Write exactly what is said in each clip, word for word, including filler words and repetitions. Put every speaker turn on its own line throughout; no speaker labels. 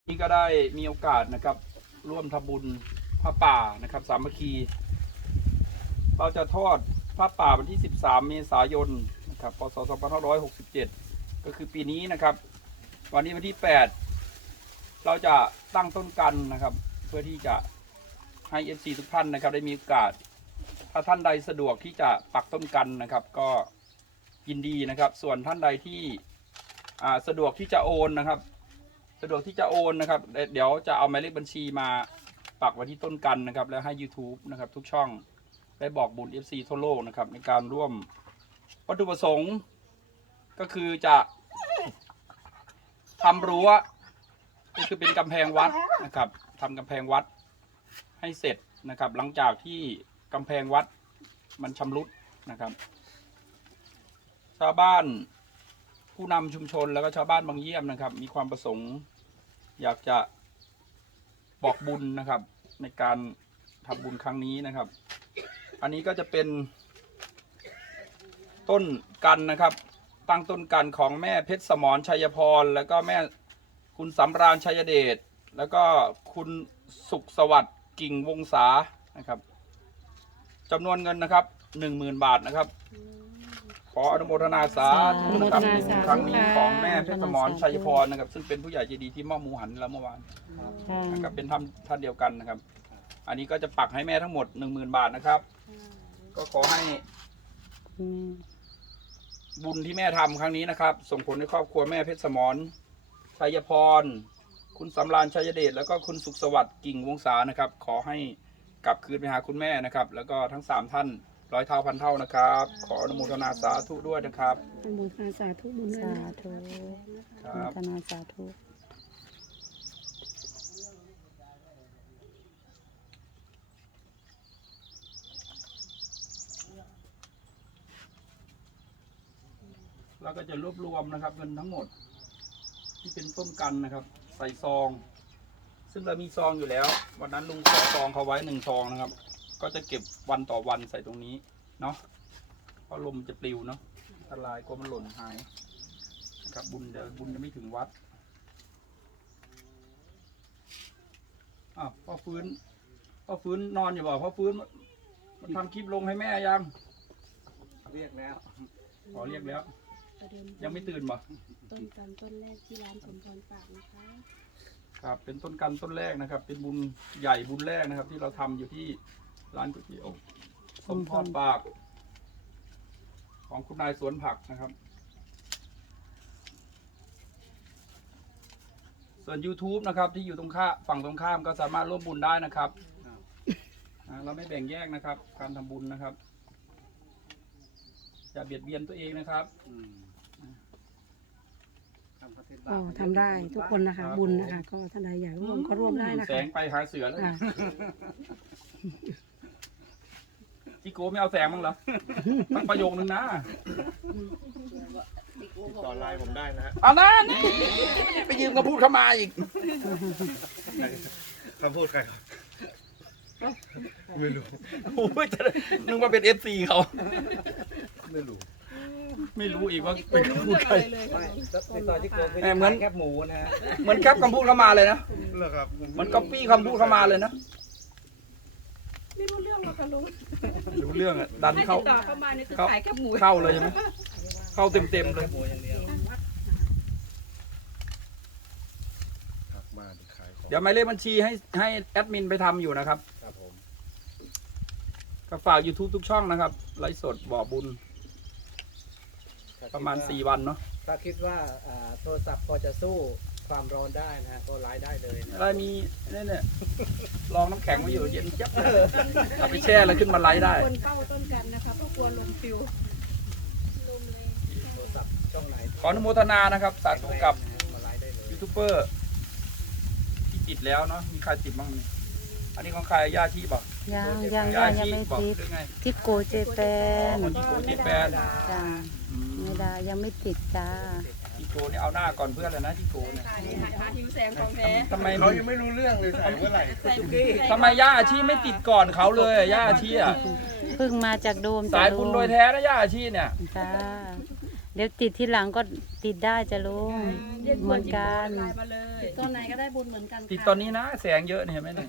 นี่ก็ได้มีโอกาสนะครับร่วมทำบุญผ้าป่านะครับสามัคคีเราจะทอดผ้าป่าวันที่สิบสามเมษายนนะครับพศสองพันห้าร้อยหกสิบเจ็ดก็คือปีนี้นะครับวันนี้วันที่แปดเราจะตั้งต้นกันนะครับเพื่อที่จะให้ เอฟ ซี ทุกท่านนะครับได้มีโอกาสถ้าท่านใดสะดวกที่จะปักต้นกันนะครับก็ยินดีนะครับส่วนท่านใดที่สะดวกที่จะโอนนะครับสะดวกที่จะโอนนะครับเดี๋ยวจะเอาหมายเลขบัญชีมาปักไว้ที่ต้นกันนะครับแล้วให้ YouTube นะครับทุกช่องได้บอกบุญ เอฟ ซี ทั่วโลกนะครับในการร่วมวัตถุประสงค์ก็คือจะทำรั้วก็คือเป็นกำแพงวัดนะครับทำกำแพงวัดให้เสร็จนะครับหลังจากที่กำแพงวัดมันชำรุดนะครับชาวบ้านผู้นำชุมชนแล้วก็ชาวบ้านบางเยี่ยมนะครับมีความประสงค์อยากจะบอกบุญนะครับในการทำบุญครั้งนี้นะครับอันนี้ก็จะเป็นต้นกันนะครับตั้งต้นกันของแม่เพชรสมรชัยพรแล้วก็แม่คุณสำราญชัยเดชแล้วก็คุณสุขสวัสดิ์กิ่งวงศานะครับจำนวนเงินนะครับหนึ่งหมื่นบาทนะครับขออนุโมทนาสาธุนะครับครั้งนี้ของแม่เพชรสมรชัยพรนะครับซึ่งเป็นผู้ใหญ่ใจดีที่มอบหมูหันแล้วเมื่อวานนะครับเป็นท่านท่านเดียวกันนะครับอันนี้ก็จะปักให้แม่ทั้งหมดหนึ่งหมื่นบาทนะครับก็ขอให้บุญที่แม่ทำครั้งนี้นะครับส่งผลให้ครอบครัวแม่เพชรสมรชัยพรคุณสำราญชัยเดชแล้วก็คุณสุขสวัสดิ์กิ่งวงศานะครับขอให้กลับคืนไปหาคุณแม่นะครับแล้วก็ทั้งสามท่านร้อยเท่าพันเท่านะครับขออนุโมทนาสาธุด้วยนะครับ
อนุโมทนาสาธุบุญด้วย
สาธุอนุโมทนาสาธุ
เราก็จะรวบรวมนะครับเงินทั้งหมดที่เป็นต้นกันนะครับใส่ซองซึ่งเรามีซองอยู่แล้ววันนั้นลุงขอซองเขาไว้หนึ่งซองนะครับก็จะเก็บวันต่อวันใส่ตรงนี้เนาะเพราะลมจะปลิวเนาะอันตรายกลัวมันหล่นหายนะครับบุญเดี๋ยวบุญจะไม่ถึงวัดอ้าวพ่อฟื้นพ่อฟื้นนอนอยู่บ่พ่อฟื้นมันทำคลิปลงให้แม่ยังเรียกแล้วขอเรียกแล้วยังไม่ตื่นบ่
ต้นกันต้นแรกที่ร้านสมพรปากนะคะ
ครับเป็นต้นกันต้นแรกนะครับเป็นบุญใหญ่บุญแรกนะครับที่เราทำอยู่ที่ร้านก๋วยเตี๋ยวสมพรปากของคุณนายสวนผักนะครับส่วน YouTube นะครับที่อยู่ตรงข้าฝั่งตรงข้ามก็สามารถร่วมบุญได้นะครับเราไม่แบ่งแยกนะครับการทำบุญนะครับอย่าเบียดเบียนตัวเองนะครับ
ก็ทำได้ทุกคนนะคะบุญนะคะก็ท่านใดอยากร่วมก็ร่วมได้นะคะ
แสงไปหาเสือแล้วจิโก้ไม่เอาแสงมั้งเหรอตั้งประโยคนึงนะ
ติดต่อไลน์ผมได้นะฮะ
เอาหน้านี่ไปยืมคำพูดเข้ามาอีก
คำพูดใครครับไม่รู้
โอ้ยจะนึกว่าเป็นเอฟซีเขา
ไม่รู้
ไม่รู้อีกว่าเป็นคำพูดใคร
ติดต่อที่โกคือเหมือนแคบหมูนะฮะ
เหมือนแคปคำพูดเข้ามาเลยนะ
เหรอครับ
มันก๊อปปี้คำพูดเข้ามาเลยนะ
ไม่รู้เรื่องหรอกค่ะลุง
รู้เรื่องอ่ะดันเข้า
ต่อเข้ามานี่คือขายแคบหมู
เข้าเลยใช่ไหมเข้าเต็มเต็มเลยเดี๋ยวหมายเลขบัญชีให้ให้แอดมินไปทำอยู่นะครับ
ครับผม
ก็ฝาก YouTube ทุกช่องนะครับไลฟ์สดบอกบุญประมาณสี่วันเนาะ
ถ้าคิดว่าโทรศัพท์พอจะสู้ความร้อนได้นะฮะก็ไลฟ์ได้เลย
อะไรมีนี่เนี่ยลองน้ำแข็งมาอยู่เย็นจับเอาไปแช่แล้วขึ้นมาไลฟ์ได้
คนเป้าต้นกันนะคะเพราะกลัวลมฟิวลมเลย
โทรศัพท์ช่องไหน
ขออนุโมทนานะครับสาธุกับยูทูบเบอร์ที่ติดแล้วเนาะมีใครติดบ้างอันนี้ของใครย่าชีบอก
ยังยังยังยังไม่ติดทิโกเจแปน
ทิโกเจแปน
จ้าไม่ได้ยังไม่ติดจ้า
ทิโกนี่เอาหน้าก่อนเพื่อนเลยนะทิโกเนี่ย
หาทิวแสงของแท้
ทำไม
เขายังไม่รู้เรื่องเลยใส่เมื่อไหร่
ทำไมย่าชีไม่ติดก่อนเขาเลยย่าชีอ่ะ
เพิ่งมาจากโดม
สายบุญโดยแท้นะย่าชีเนี่ย
จ้าดี๋ยวติดที่หลังก็ติดได้จะลุงเหมือนกัน
ตอนไหนก็ได้บุญเหมือนกันค่ะ
ติดตอนนี้นะแสงเยอะนี่เห็นไหมเนี่ย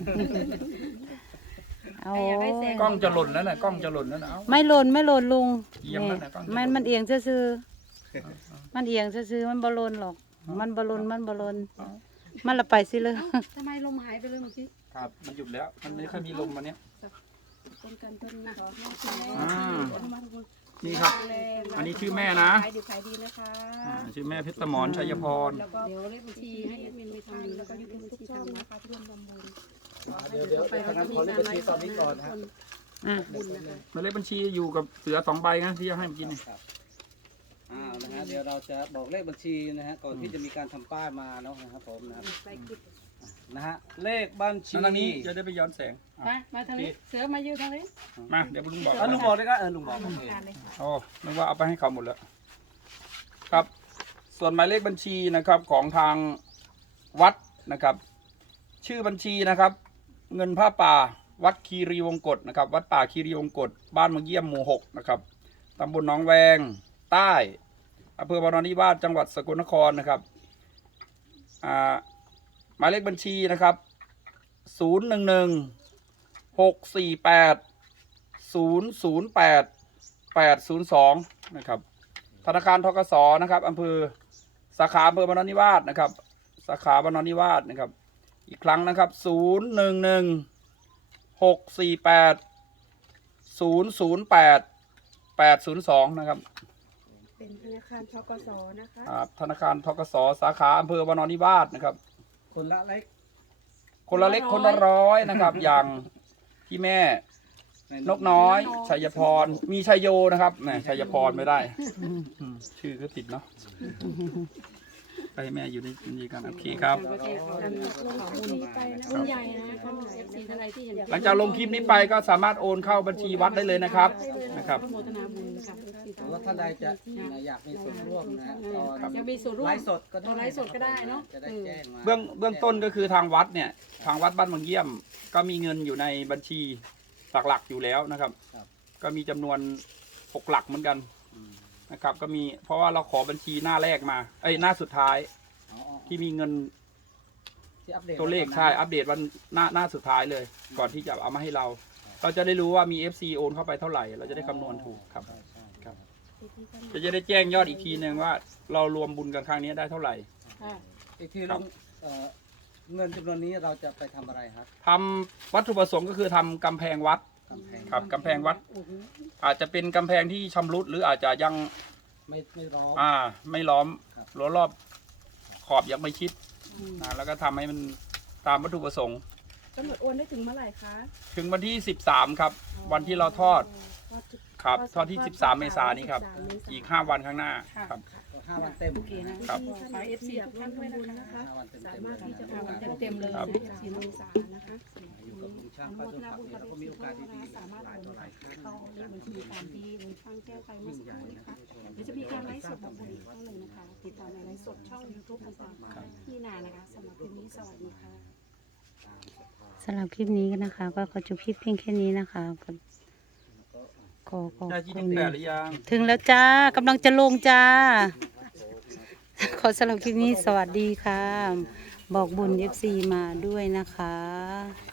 เอา
กล้องจะหล่นแล้วน่ะกล้องจะหล่นแล้วนะเอา
ไม่หล่นไม่หล่นลุง
เอียงแล้วนะกล้องจะหล่น
มันมันเอียงซื่อๆมันเอียงซื่อๆมันบอลนหรอก มันบอลนมันบอลนมันละไปสิเลย
เอ้าทำไมลมหายไปเลยเมื่อกี้
ครับมันหยุดแล้วมันไม่ค่อยมีลมวันเนี้ย
ต้นกันต้นนะ
อ่านี่ครับ อันนี้ชื่อแม่นะ
ขายดีขายดีนะคะ
อ่าชื่อแม่เพชรสมรชัยพร
แล้วก็
เดี๋ยวเลขบัญชีให้แอดมินไปทำแล้วก็ยูทูบบัญ
ทุก
ชี
ช่อง
ทำ
นะ
นะคะ
ที่ร่วมบำรุง
เดี๋ยวเดี๋ยวทางนั้นขอเลขบัญชีตอนนี้ก่อนนะฮะ
อ่ะ
บุญนะคะ
หมายเลขบัญชีอยู่กับเสือสองใบนะที่จะให้เมื่อกี้นี่
อ้าวนะฮะเดี๋ยวเราจะบอกเลขบัญชีนะฮะก่อนที่จะมีการทำป้ายมาเนาะนะครับผมนะครับ
ไปกิน
นะฮะเลขบัญชี
ทางนี้จะได้ไปย้อนแสง
ไปมาทางนี้เสือมายืนทางนี้
มาเดี๋ยวลุงบอก
เออลุงบอกเลยก็เออลุงบอกโอเค
การเลยค่ะ
โอ้นึกว่าเอาไปให้เขาหมดแล้วครับ ส่วนหมายเลขบัญชีนะครับของทางวัดนะครับ ชื่อบัญชีนะครับ เงินผ้าป่าวัดคีรีวงกฏนะครับ วัดป่าคีรีวงกฏบ้านเมืองเยี่ยมหมู่หกนะครับตำบลหนองแวงใต้อำเภอบารนิวาสจังหวัดสกลนครนะครับอ่าหมายเลขบัญชีนะครับศูนย์หนึ่งหนึ่งหกสี่แปดศูนย์ศูนย์แปดแปดศูนย์สองนะครับธนาคารธกสนะครับอำเภอสาขาอำเภอบารนิวาสนะครับสาขาบารนิวาสนะครับอีกครั้งนะครับศูนย์หนึ่งหนึ่งหกสี่แปดศูนย์ศูนย์แปดแปดศูนย์สองนะครับ
เป็นธนาคารธกสนะคะ
อ่าธนาคารธกสสาขาอำเภอบารนิวาสนะครับ
คนละเล็ก
คนละเล็กคนละร้อยนะครับ อย่างพี่แม่นกน้อยชัยพรมีชัยโยนะครับแหมชัยพรไม่ได้อืมชื่อก็ติดเนาะไปให้แม่อยู่ในนี้กันโอเคครับ
โอเคขอบคุณ
ลงทุนนี้ไปนะ
บุญใหญ่นะท่านเอฟซีท่านใดที่เห็น
หลังจากลงคลิปนี้ไปก็สามารถโอนเข้าบัญชีวัดได้เลยนะครับนะครับ
โมทนาบุญนะคะ
หรือว่าท่านใดจะอยากมีส่วนร่วมนะฮะตอน
ยังมีส่วนร่วม
ไลฟ์สดก็ได้
ตอนไลฟ์สดก็ได้เนอะ
จะได้แจ้งมา
เบื้องเบื้องต้นก็คือทางวัดเนี่ยทางวัดบ้านเมืองเยี่ยม ก็มีเงินอยู่ในบัญชีหลักๆอยู่แล้วนะครับ ก็มีจำนวนหกหลักเหมือนกัน
อืม
นะครับ ก็มีเพราะว่าเราขอบัญชีหน้าแรกมาเอ้ยหน้าสุดท้าย
อ๋ออ๋อ
ที่มีเงิน
ที่อัปเดต
ตัวเลขใช่อัปเดตวันหน้าหน้าสุดท้ายเลย ก่อนที่จะเอามาให้เรา เราจะได้รู้ว่ามี เอฟ ซี โอนเข้าไปเท่าไหร่ เราจะได้คำนวณถูกครับ
ใช่ใช่
ครับ จะจะได้แจ้งยอดอีกทีหนึ่งว่าเรารวมบุญกันครั้งนี้ได้เท่าไหร่
ค่ะ
อีกทีลุงเอ่อเงินจำนวนนี้เราจะไปทำอะไรครับ
ทำวัตถุประสงค์ก็คือทำกำแพงวัด
กำแพง
ครับกำแพงวัด อาจจะเป็นกำแพงที่ชำรุดหรืออาจจะยัง
ไม่ไม่ร้อง
อ่าไม่ล้อม
ครับ
รั้วรอบขอบยังไม่ชิดนะแล้วก็ทำให้มันตามวัตถุประสงค์
กำหนดโอนได้ถึงเมื่อไหร่คะ
ถึงวันที่สิบสามครับ วันที่เราทอดครับทอดที่สิบสามเมษายนนี้ครับอีกห้าวันข้างหน้าครับ
ห้าวันเต็ม
โอเคนะครับ ขอเอฟซีทุกท่านด้วยนะคะ
ห้าวันเต็ม
สา
เต็ม
มารถที่จะ
ทำ
ทำ
เต็มเต็มๆเลย
ครับ
นะสีมือสานะคะ
อยู่กับลุงช่างป้าจุนผักเนี่ยเราก็มีโอกาสดีๆ
สามารถ
หลาย
โอน
ต่อหลายครั้ง
เข้าเลขบัญชีตามที่ลุงช่างแจ้งไปเมื่อ
ยิ่ง
สัก
ให
ค
ญ่
รู่
นะ
นะคะ เดี๋ยวจะมีการไลฟ์สดของบุญอีกครั้งหนึ่งนะคะ ติดตามในไลฟ์สดช่องยูทูบต่างๆที่นานะคะสำหรับวันนี้สวัสดีค่ะ
สำหรับคลิปนี้นะคะ ก็ขอจบคลิปเพียงแค่นี้นะคะก็ขอขอบ
ได้ที่
คุ
ถึ
ณ
งแปดหรือยัง
ถึงแล้วจ้ากำลังจะลงจ้า ขอสำหรับคลิปนี้สวัสดีค่ะ บอกบุญ เอฟ ซี มาด้วยนะคะ